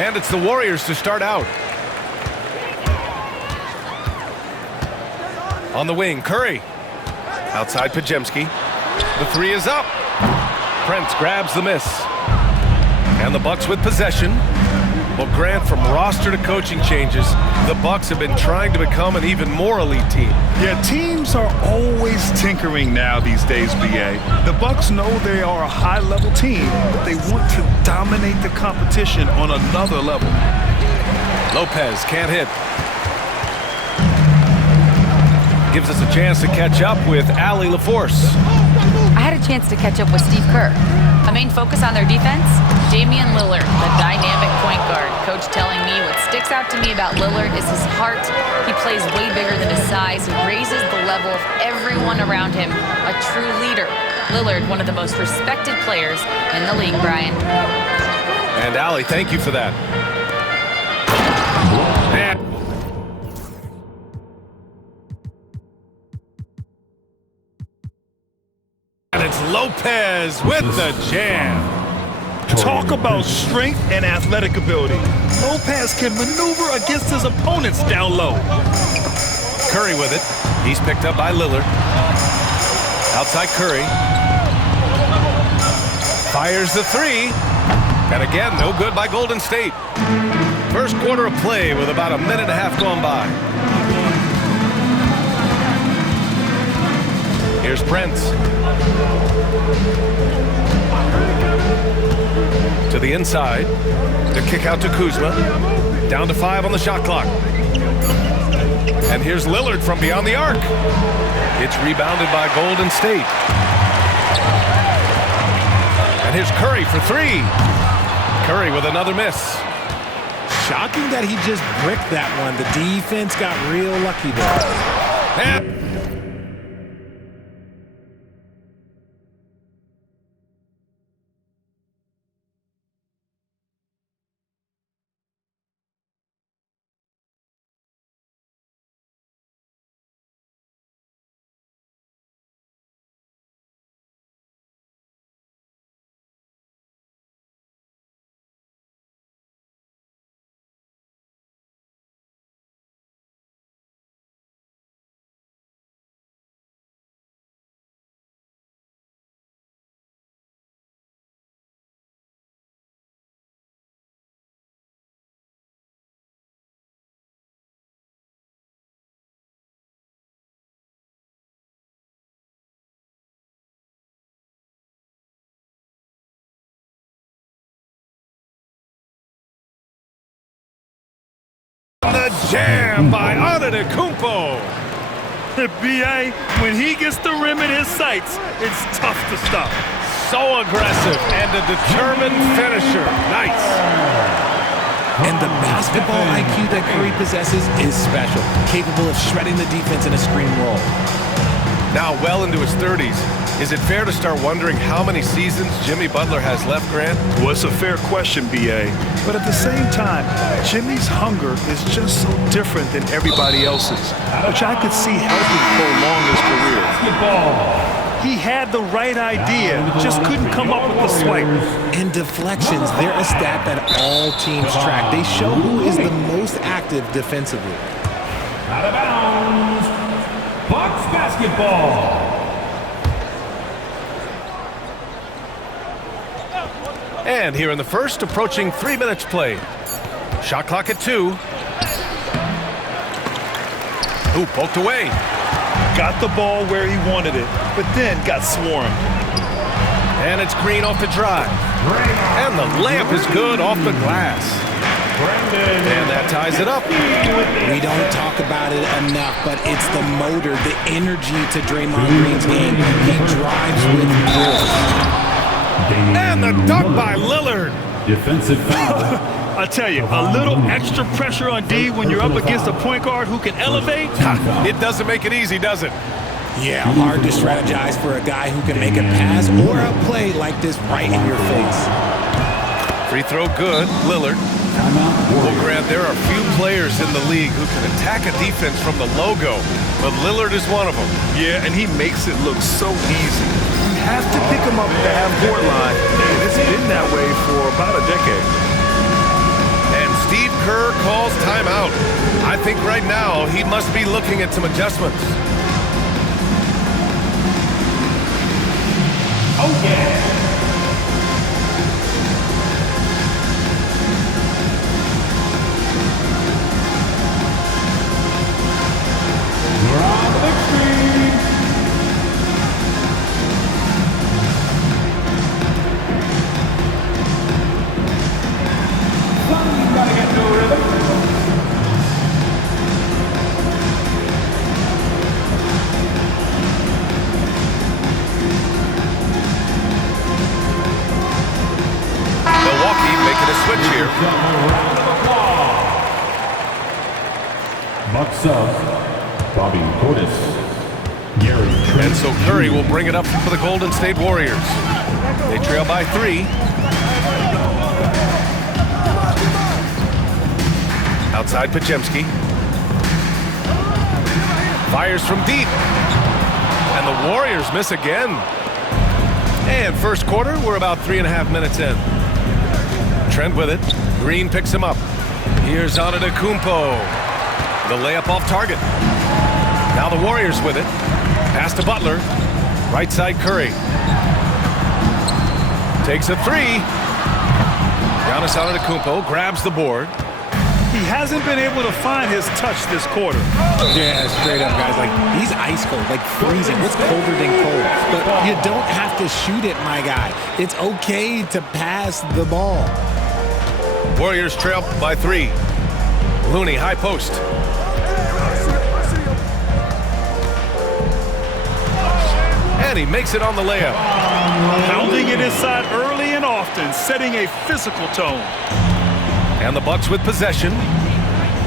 And it's the Warriors to start out. On the wing, Curry. Outside Pajemski. The three is up. Prince grabs the miss. And the Bucks with possession. Well, Grant, from roster to coaching changes, the Bucks have been trying to become an even more elite team. Yeah, teams are always tinkering now these days, BA. The Bucks know they are a high-level team, but they want to dominate the competition on another level. Lopez can't hit. Gives us a chance to catch up with Allie LaForce. I had a chance to catch up with Steve Kerr. A main focus on their defense, Damian Lillard, the dynamic point guard. Coach telling me what sticks out to me about Lillard is his heart. He plays way bigger than his size. He raises the level of everyone around him. A true leader. Lillard, one of the most respected players in the league, Brian. And Allie, thank you for that. And it's Lopez with the jam. Talk about strength and athletic ability. Lopez can maneuver against his opponents down low. Curry with it. He's picked up by Lillard. Outside Curry. Fires the three. And again, no good by Golden State. First quarter of play with about a minute and a half gone by. Here's Prince. To the inside. The kick out to Kuzma. Down to 5 on the shot clock. And here's Lillard from beyond the arc. It's rebounded by Golden State. And here's Curry for 3. Curry with another miss. Shocking that he just bricked that one. The defense got real lucky there. And the jam by Antetokounmpo. BA, when he gets the rim in his sights, it's tough to stop. So aggressive and a determined finisher. Nice. And the basketball IQ that Curry possesses is special, capable of shredding the defense in a screen roll. Now well into his 30s. Is it fair to start wondering how many seasons Jimmy Butler has left, Grant? Well, it's a fair question, BA. But at the same time, Jimmy's hunger is just so different than everybody else's, which I could see helping prolong his career. He had the right idea, just couldn't come up with the swipe. And deflections, they're a stat that all teams track. They show who is the most active defensively. Out of bounds, Bucks basketball. And here in the first, approaching 3 minutes played. Shot clock at 2. Ooh, poked away. Got the ball where he wanted it, but then got swarmed. And it's Green off the drive. And the layup is good off the glass. And that ties it up. We don't talk about it enough, but it's the motor, the energy to Draymond Green's game. He drives with force. And the dunk by Lillard. Defensive foul. I tell you, a little extra pressure on D when you're up against a point guard who can elevate. It doesn't make it easy, does it? Yeah, hard to strategize for a guy who can make a pass or a play like this right in your face. Free throw good, Lillard. Well, Grant, there are few players in the league who can attack a defense from the logo, but Lillard is one of them. Yeah, and he makes it look so easy. You have to pick him up at the half-court line, and it's been that way for about a decade. Kerr calls timeout. I think right now he must be looking at some adjustments. Oh, yeah. We're on the big screen. Somebody get no rhythm. Milwaukee making a switch here. Round of applause. Bucks sub. Bobby Portis. Gary Trent. And so Curry will bring it up for the Golden State Warriors. They trail by 3. Outside Pajemski. Fires from deep. And the Warriors miss again. And first quarter, we're about 3.5 minutes in. Trent with it. Green picks him up. Here's Antetokounmpo. The layup off target. Now the Warriors with it. Pass to Butler. Right side Curry. Takes a 3. Giannis Antetokounmpo grabs the board. He hasn't been able to find his touch this quarter. Yeah, straight up, guys. Like, he's ice cold, like freezing. What's colder than cold? But you don't have to shoot it, my guy. It's okay to pass the ball. Warriors trail by 3. Looney, high post. And he makes it on the layup. Pounding it inside early and often, setting a physical tone. And the Bucks with possession.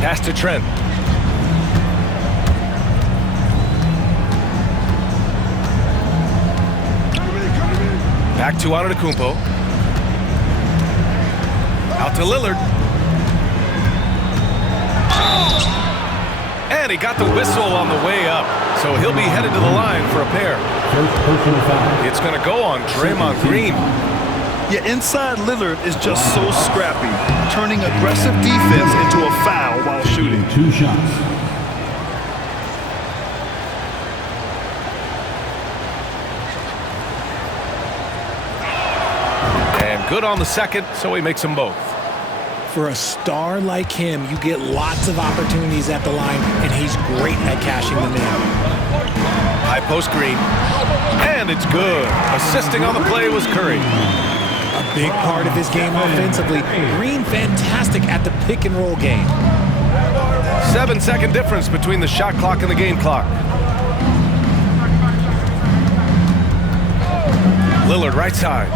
Pass to Trent. Back to Antetokounmpo. Out to Lillard. And he got the whistle on the way up. So he'll be headed to the line for a pair. First personal foul. It's going to go on Draymond Green. Yeah, inside Lillard is just so scrappy, turning aggressive defense into a foul while shooting. 2 shots. And good on the second, so he makes them both. For a star like him, you get lots of opportunities at the line, and he's great at cashing them in. High post Green. And it's good. Assisting on the play was Curry. A big part of his game offensively. Green fantastic at the pick and roll game. 7-second difference between the shot clock and the game clock. Lillard right side.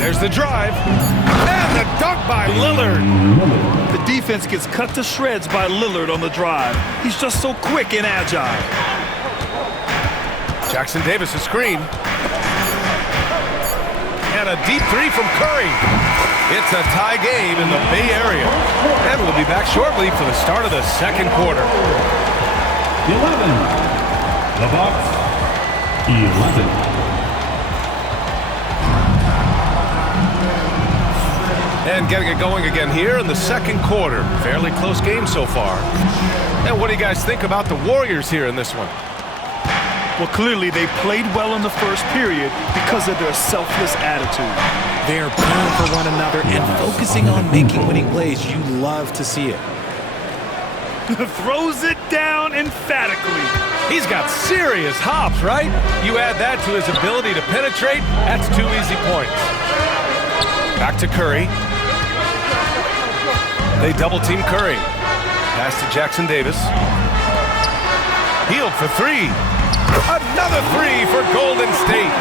There's the drive. And the dunk by Lillard. The defense gets cut to shreds by Lillard on the drive. He's just so quick and agile. Jackson Davis a screen. And a deep 3 from Curry. It's a tie game in the Bay Area. And we'll be back shortly for the start of the second quarter. 11. The Bucks. 11. And getting it going again here in the second quarter. Fairly close game so far. And what do you guys think about the Warriors here in this one? Well, clearly they played well in the first period because of their selfless attitude. They're playing for one another and focusing on making winning plays. You love to see it. Throws it down emphatically. He's got serious hops, right? You add that to his ability to penetrate, that's 2 easy points. Back to Curry. They double team Curry. Pass to Jackson Davis. Healed for 3. Another 3 for Golden State.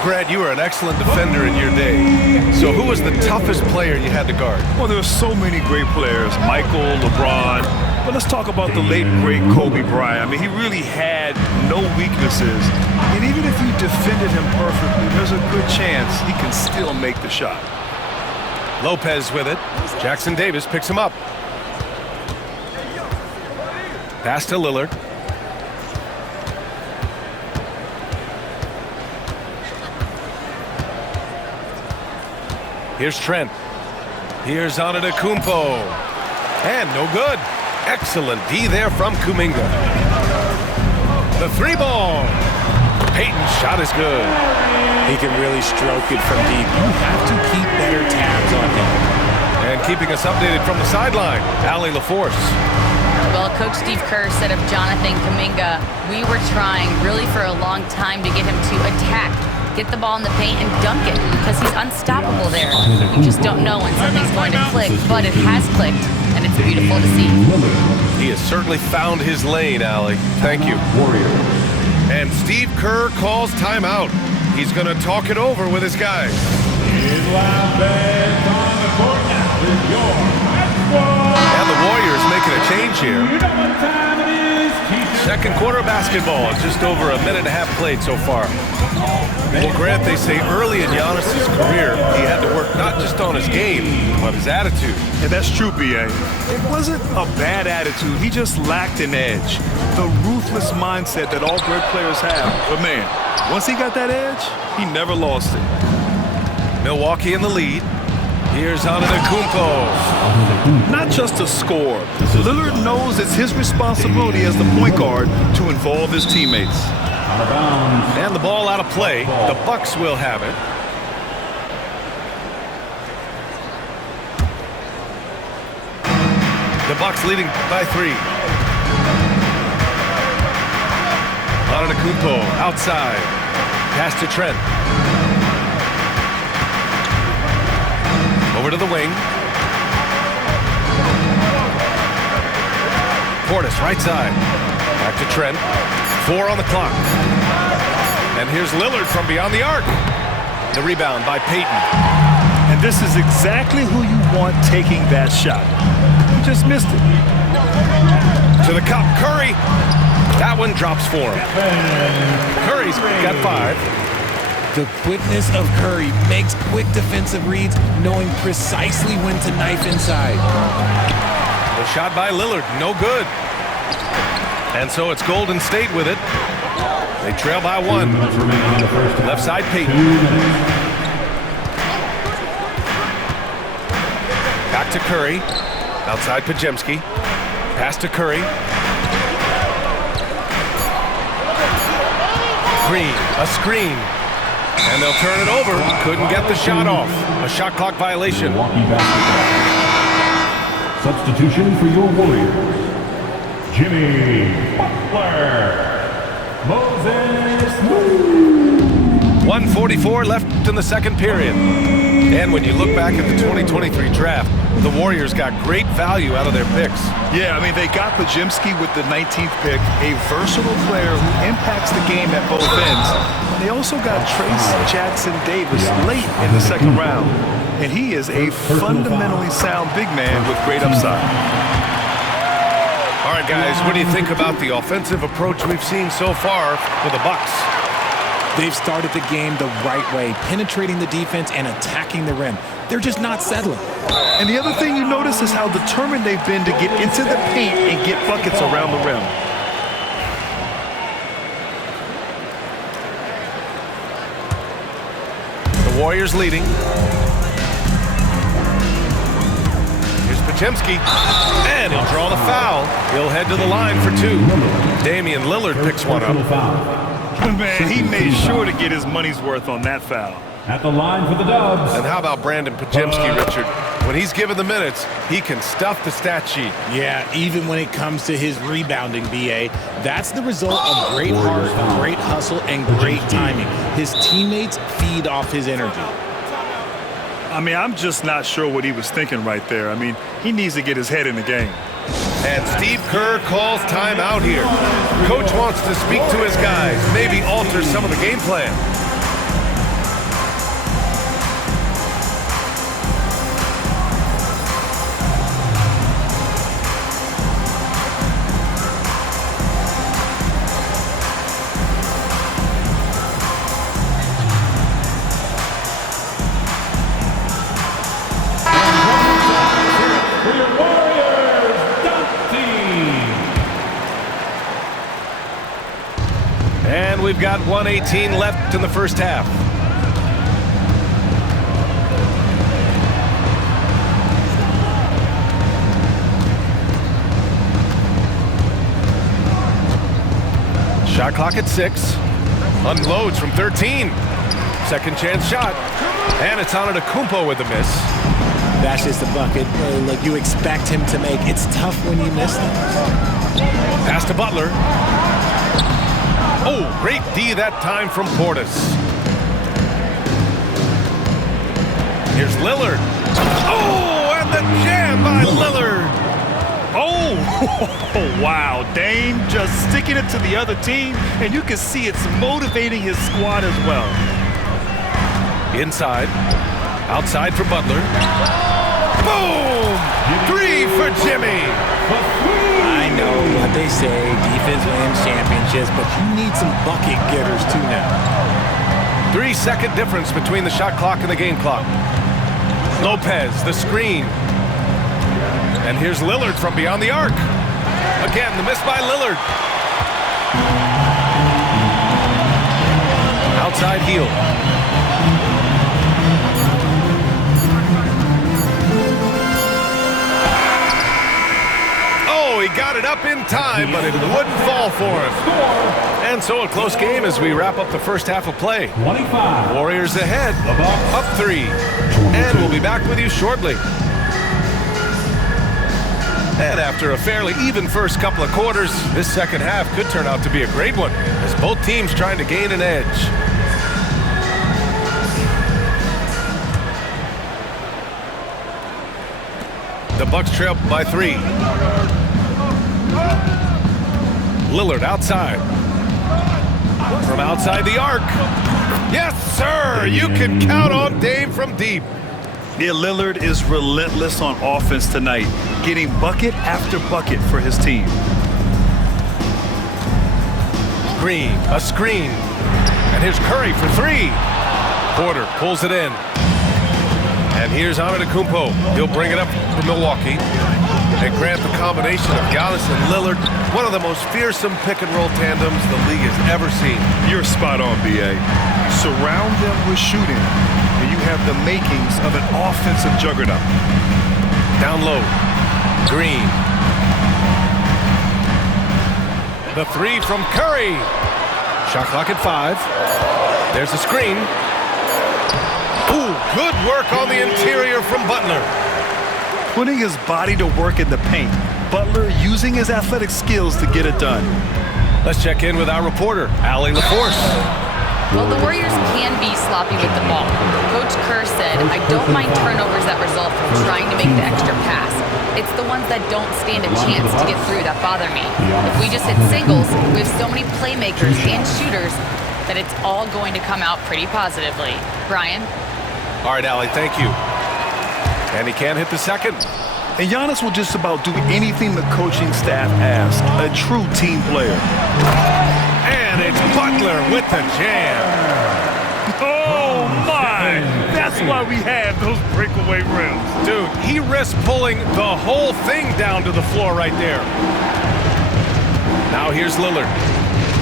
Well, Grant, you were an excellent defender in your day. So who was the toughest player you had to guard? Well, there were so many great players, Michael, LeBron. But let's talk about the late, great Kobe Bryant. I mean, he really had no weaknesses. And even if you defended him perfectly, there's a good chance he can still make the shot. Lopez with it. Jackson Davis picks him up. Pass to Lillard. Here's Trent. Here's Antetokounmpo. And no good. Excellent D there from Kuminga. The three ball. Payton's shot is good. He can really stroke it from deep. You have to keep better tabs on him. And keeping us updated from the sideline, Allie LaForce. Well, Coach Steve Kerr said of Jonathan Kuminga, we were trying really for a long time to get him to attack, get the ball in the paint and dunk it because he's unstoppable there. We just don't know when something's going to click, but it has clicked, and it's beautiful to see. He has certainly found his lane, Allie. Thank you. And Steve Kerr calls timeout. He's going to talk it over with his guys. And the Warriors making a change here. Second quarter basketball, just over a minute and a half played so far. Well, Grant, they say early in Giannis's career, he had to work not just on his game, but his attitude. And that's true, B.A. It wasn't a bad attitude. He just lacked an edge. The ruthless mindset that all great players have. But, man, once he got that edge, he never lost it. Milwaukee in the lead. Here's Antetokounmpo. Not just a score. Lillard knows it's his responsibility as the point guard to involve his teammates. And the ball out of play. The Bucks will have it. The Bucks leading by 3. Antetokounmpo outside. Pass to Trent. Over to the wing. Portis right side. Back to Trent. 4 on the clock. And here's Lillard from beyond the arc. The rebound by Payton. And this is exactly who you want taking that shot. He just missed it. To the cup, Curry. That one drops for him. Curry's got 5. The quickness of Curry makes quick defensive reads, knowing precisely when to knife inside. The shot by Lillard, no good. And so it's Golden State with it. They trail by 1. Left side, Payton. Back to Curry. Outside, Pajemski. Pass to Curry. Green, a screen. And they'll turn it over. Couldn't get the shot off. A shot clock violation. Milwaukee basketball. Substitution for your Warriors. Jimmy Butler. Moses Moody. 1:44 left in the second period. And when you look back at the 2023 draft, the Warriors got great value out of their picks. Yeah, I mean, they got Pajemski with the 19th pick, a versatile player who impacts the game at both ends. They also got Trace Jackson Davis late in the second round. And he is a fundamentally sound big man with great upside. All right, guys, what do you think about the offensive approach we've seen so far for the Bucks? They've started the game the right way, penetrating the defense and attacking the rim. They're just not settling. And the other thing you notice is how determined they've been to get into the paint and get buckets around the rim. The Warriors leading. Here's Pajemski. And he'll draw the foul. He'll head to the line for 2. Damian Lillard picks one up. Man, he made sure to get his money's worth on that foul. At the line for the Dubs. And how about Brandon Pajemski, Richard? When he's given the minutes, he can stuff the stat sheet. Yeah, even when it comes to his rebounding, B.A., that's the result of great heart, great hustle, and great timing. His teammates feed off his energy. I mean, I'm just not sure what he was thinking right there. I mean, he needs to get his head in the game. And Steve Kerr calls timeout here. Coach wants to speak to his guys, maybe alter some of the game plan. we've got 1:18 left in the first half. Shot clock at 6. Unloads from 13. Second chance shot. And it's on to Kumpo with the miss. That's just a bucket. Look, you expect him to make. It's tough when you miss them. Pass to Butler. Oh, great D that time from Portis. Here's Lillard. Oh, and the jam by Lillard. Oh, wow. Dame just sticking it to the other team, and you can see it's motivating his squad as well. Inside. Outside for Butler. Boom! 3 for Jimmy. I know what they say, defense wins championships, but you need some bucket getters too now. 3-second difference between the shot clock and the game clock. Lopez, the screen. And here's Lillard from beyond the arc. Again, the miss by Lillard. Outside heel. He got it up in time, but it wouldn't fall for him. And so a close game as we wrap up the first half of play. 25. Warriors ahead, up 3. And we'll be back with you shortly. And after a fairly even first couple of quarters, this second half could turn out to be a great one as both teams trying to gain an edge. The Bucks trail by 3. Lillard outside. From outside the arc. Yes, sir! You can count on Dame from deep. Yeah, Lillard is relentless on offense tonight, getting bucket after bucket for his team. Green, a screen. And here's Curry for 3. Porter pulls it in. And here's Antetokounmpo. He'll bring it up for Milwaukee. And grant the combination of Giannis and Lillard, one of the most fearsome pick-and-roll tandems the league has ever seen. You're spot on, B.A. Surround them with shooting, and you have the makings of an offensive juggernaut. Down low. Green. The 3 from Curry. Shot clock at 5. There's the screen. Ooh, good work on the interior from Butler. Putting his body to work in the paint. Butler using his athletic skills to get it done. Let's check in with our reporter, Allie LaForce. Well, the Warriors can be sloppy with the ball. Coach Kerr said, I don't mind turnovers that result from trying to make the extra pass. It's the ones that don't stand a chance to get through that bother me. If we just hit singles, we have so many playmakers and shooters that it's all going to come out pretty positively. Brian? All right, Allie, thank you. And he can't hit the second. And Giannis will just about do anything the coaching staff asks. A true team player. And it's Butler with the jam. Oh, my! That's why we have those breakaway rims. Dude, he risked pulling the whole thing down to the floor right there. Now here's Lillard.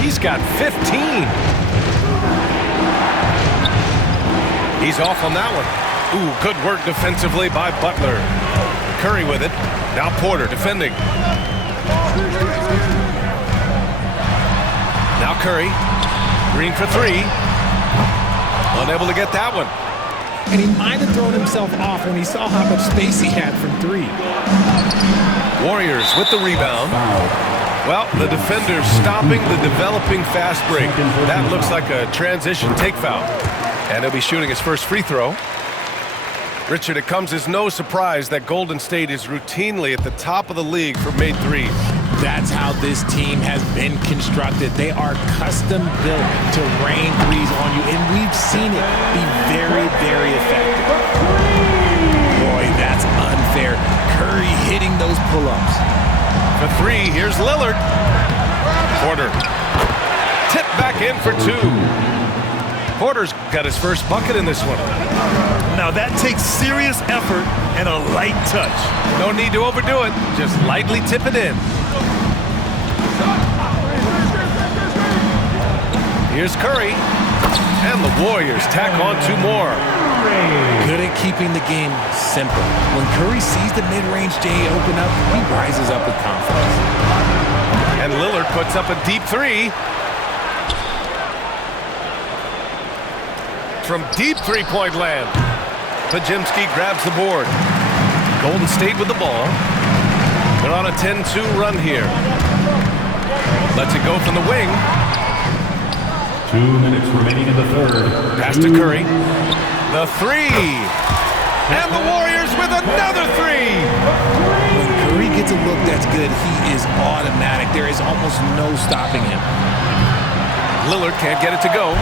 He's got 15. He's off on that one. Ooh, good work defensively by Butler. Curry with it. Now Porter defending. Now Curry. Green for 3. Unable to get that one. And he might have thrown himself off when he saw how much space he had from 3. Warriors with the rebound. Well, the defender's stopping the developing fast break. That looks like a transition take foul. And he'll be shooting his first free throw. Richard, it comes as no surprise that Golden State is routinely at the top of the league for made threes. That's how this team has been constructed. They are custom built to rain threes on you, and we've seen it be very, very effective. Boy, that's unfair. Curry hitting those pull-ups. For 3, here's Lillard. Porter. Tip back in for 2. Porter's got his first bucket in this one. Now that takes serious effort and a light touch. No need to overdo it. Just lightly tip it in. Here's Curry. And the Warriors tack on 2 more. Good at keeping the game simple. When Curry sees the mid-range J open up, he rises up with confidence. And Lillard puts up a deep 3. From deep 3-point land. Pajemski grabs the board. Golden State with the ball. They're on a 10-2 run here. Lets it go from the wing. 2 minutes remaining in the third. Pass to Curry. The 3. And the Warriors with another 3. When Curry gets a look that's good, he is automatic. There is almost no stopping him. Lillard can't get it to go.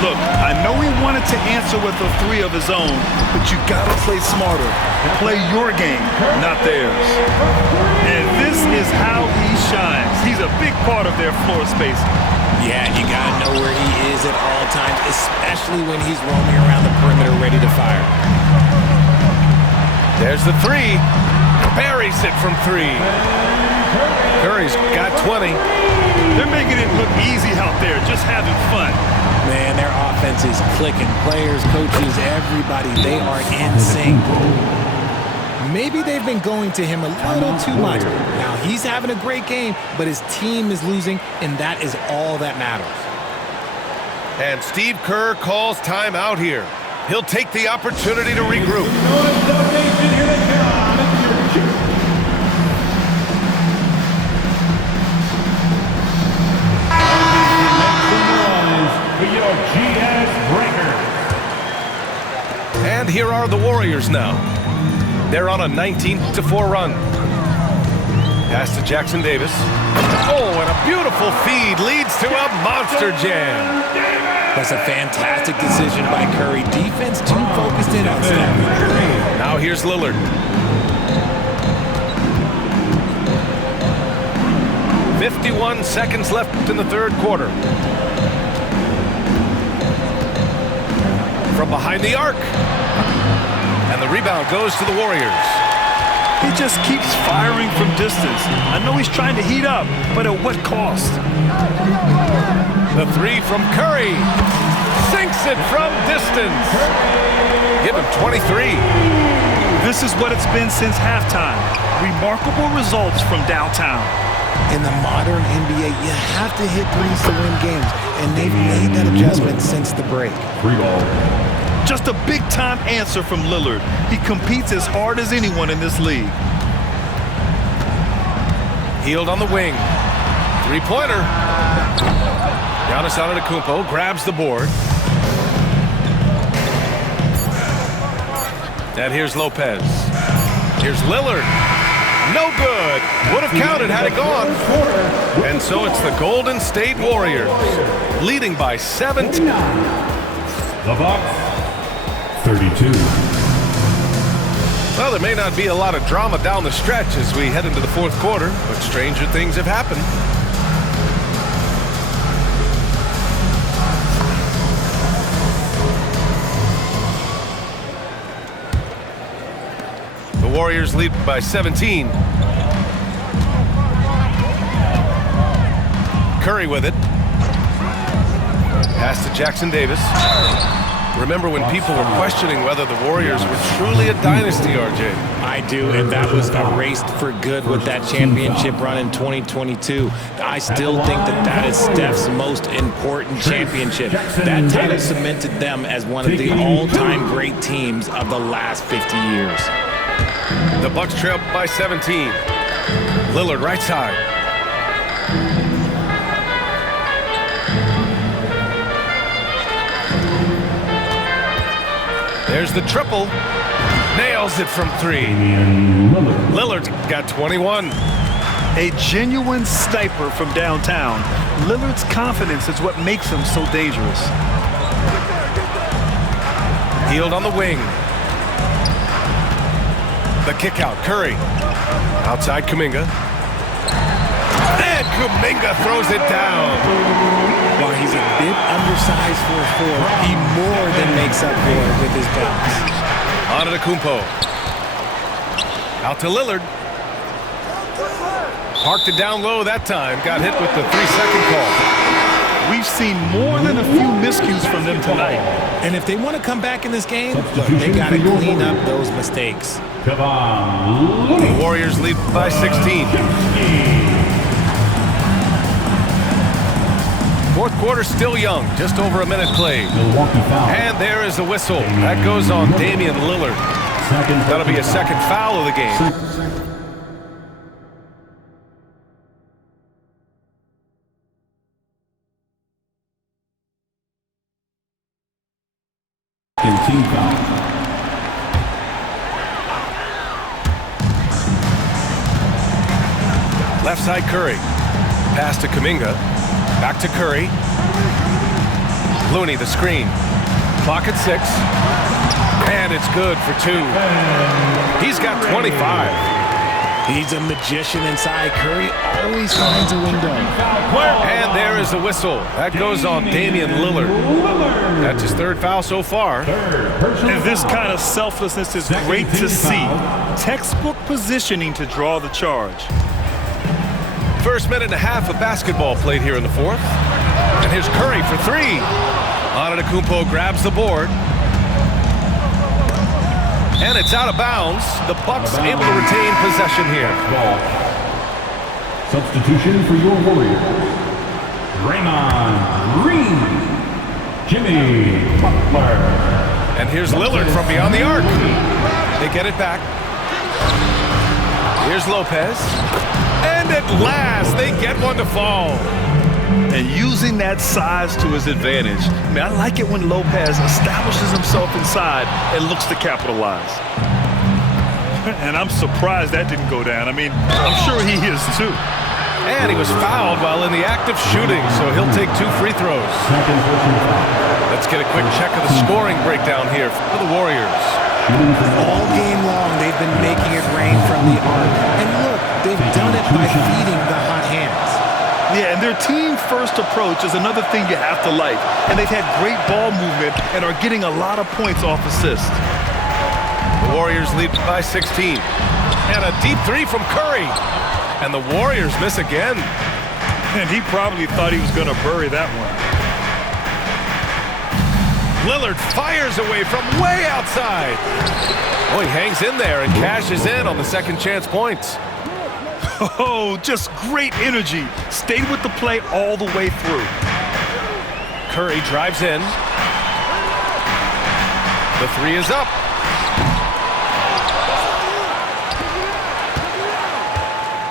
Look, I know he wanted to answer with a 3 of his own, but you gotta play smarter. Play your game, not theirs. And this is how he shines. He's a big part of their floor space. Yeah, you gotta know where he is at all times, especially when he's roaming around the perimeter ready to fire. There's the 3. Buries it from 3. Curry's got 20. They're making it look easy out there, just having fun. Man, their offense is clicking. Players, coaches, everybody, they are in sync. Maybe they've been going to him a little too much. Now, he's having a great game, but his team is losing, and that is all that matters. And Steve Kerr calls timeout here. He'll take the opportunity to regroup. And here are the Warriors now. They're on a 19-4 run. Pass to Jackson Davis. Oh, and a beautiful feed leads to a monster jam. That's a fantastic decision by Curry. Defense too focused in on Steph. Now here's Lillard. "51 seconds left in the third quarter. From behind the arc. And the rebound goes to the Warriors. He just keeps firing from distance. I know he's trying to heat up, but at what cost? The 3 from Curry. Sinks it from distance. Give him 23. This is what it's been since halftime. Remarkable results from downtown. In the modern NBA, you have to hit threes to win games, and they've made that adjustment since the break. Free ball. Just a big-time answer from Lillard. He competes as hard as anyone in this league. Hield on the wing. 3-pointer. Giannis Antetokounmpo grabs the board. And here's Lopez. Here's Lillard. No good. Would have counted had it gone. And so it's the Golden State Warriors leading by 17. The Bucks, 32. Well, there may not be a lot of drama down the stretch as we head into the fourth quarter, but stranger things have happened. The Warriors lead by 17. Curry with it. Pass to Jackson Davis. Remember when people were questioning whether the Warriors were truly a dynasty, RJ? I do, and that was erased for good with that championship run in 2022. I still think that is Steph's most important championship. That title cemented them as one of the all-time great teams of the last 50 years. The Bucks trail by 17. Lillard right side. There's the triple. Nails it from 3. Lillard's got 21. A genuine sniper from downtown. Lillard's confidence is what makes him so dangerous. Hield on the wing. The kick out. Curry. Outside Kuminga. And Kuminga throws it down. While he's a bit undersized for a 4, he more than makes up for it with his bounce. Antetokounmpo. Out to Lillard. Parked it down low that time. Got hit with the 3-second call. We've seen more than a few miscues from them tonight. And if they want to come back in this game, look, they got to clean up those mistakes. The Warriors lead by 16. Fourth quarter still young, just over a minute played. And there is a whistle. That goes on Damian Lillard. That'll be a second foul of the game. Team foul. Left side Curry. Pass to Kuminga. Back to Curry. Looney the screen. Clock at 6. And it's good for 2. He's got 25. He's a magician inside. Curry always finds a window. And there is a whistle. That goes on Damian Lillard. That's his third foul so far. And this kind of selflessness is great to see. Textbook positioning to draw the charge. First minute and a half of basketball played here in the fourth. And here's Curry for 3. Antetokounmpo grabs the board. And it's out of bounds. The Bucks able to retain possession here. Substitution for your Warriors. Draymond Green. Jimmy Butler. And here's Lillard from beyond the arc. They get it back. Here's Lopez. And at last, they get one to fall. And using that size to his advantage. I mean, I like it when Lopez establishes himself inside and looks to capitalize. And I'm surprised that didn't go down. I mean, I'm sure he is too. And he was fouled while in the act of shooting, so he'll take 2 free throws. Let's get a quick check of the scoring breakdown here for the Warriors. All game long, they've been making it rain from the arc. And look, they've done it by feeding the hot hands. Yeah, and their team-first approach is another thing you have to like. And they've had great ball movement and are getting a lot of points off assists. The Warriors lead by 16. And a deep 3 from Curry. And the Warriors miss again. And he probably thought he was going to bury that one. Lillard fires away from way outside. Oh, he hangs in there and cashes in on the second chance points. Oh, just great energy. Stayed with the play all the way through. Curry drives in. The 3 is up.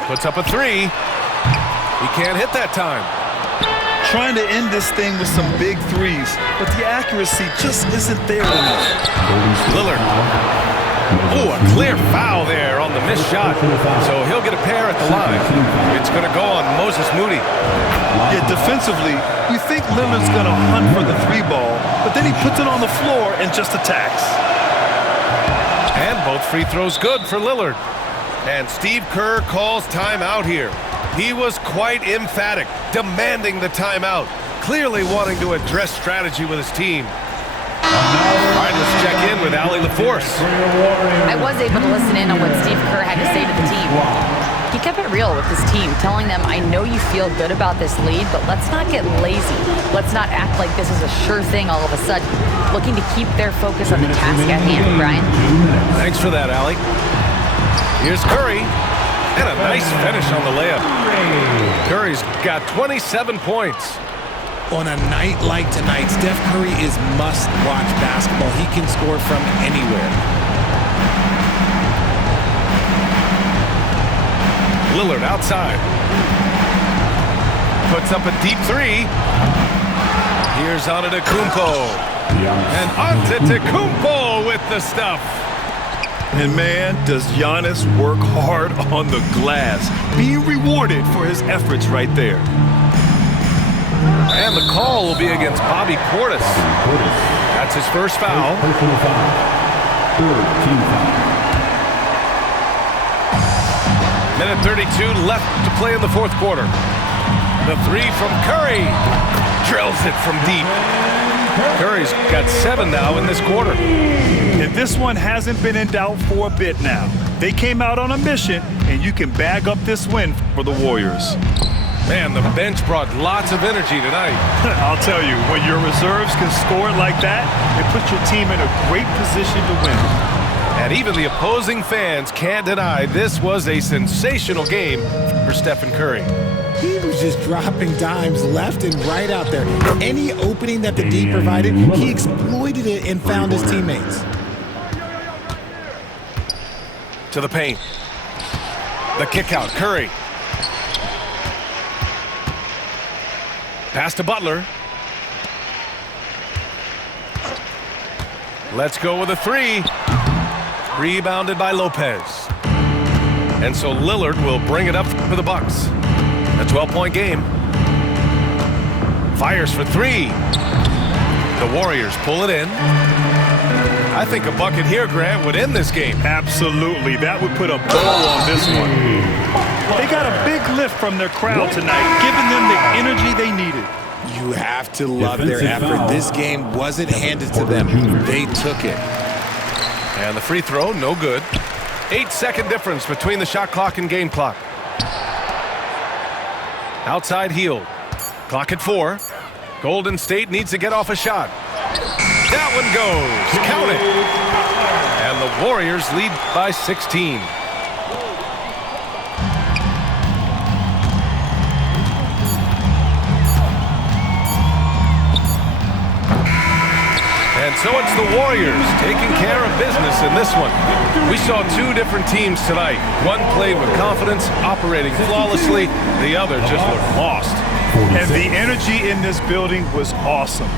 Puts up a 3. He can't hit that time. Trying to end this thing with some big 3s, but the accuracy just isn't there tonight. Lillard. Oh, a clear foul there on the missed shot. So he'll get a pair at the line. It's going to go on Moses Moody. Yeah, defensively, you think Lillard's going to hunt for the 3 ball, but then he puts it on the floor and just attacks. And both free throws good for Lillard. And Steve Kerr calls timeout here. He was quite emphatic, demanding the timeout, clearly wanting to address strategy with his team. All right, let's check in with Allie LaForce. I was able to listen in on what Steve Kerr had to say to the team. He kept it real with his team, telling them, I know you feel good about this lead, but let's not get lazy. Let's not act like this is a sure thing all of a sudden. Looking to keep their focus on the task at hand, Brian. Thanks for that, Allie. Here's Curry. And a nice finish on the layup. Curry's got 27 points. On a night like tonight, Steph Curry is must-watch basketball. He can score from anywhere. Lillard outside. Puts up a deep 3. Here's Antetokounmpo. And Antetokounmpo with the stuff. And man, does Giannis work hard on the glass. Being rewarded for his efforts right there. And the call will be against Bobby Portis. That's his first foul. Minute 32 left to play in the fourth quarter. The 3 from Curry. Drills it from deep. Curry's got 7 now in this quarter. And this one hasn't been in doubt for a bit now. They came out on a mission, and you can bag up this win for the Warriors. Man, the bench brought lots of energy tonight. I'll tell you, when your reserves can score like that, it puts your team in a great position to win. And even the opposing fans can't deny this was a sensational game for Stephen Curry. He was just dropping dimes left and right out there. Any opening that the D provided, he exploited it and found his teammates. To the paint. The kick out, Curry. Pass to Butler. Let's go with a three. Rebounded by Lopez. And so Lillard will bring it up for the Bucks. A 12-point game. Fires for three. The Warriors pull it in. I think a bucket here, Grant, would end this game. Absolutely. That would put a bow on this one. They got a big lift from their crowd tonight, giving them the energy they needed. You have to love their effort. This game wasn't handed to them. They took it. And the free throw, no good. 8-second difference between the shot clock and game clock. Outside Hield. Clock at 4. Golden State needs to get off a shot. That one goes. Count it. And the Warriors lead by 16. And so it's the Warriors taking care of business in this one. We saw two different teams tonight. One played with confidence, operating flawlessly. The other just looked lost. And the energy in this building was awesome.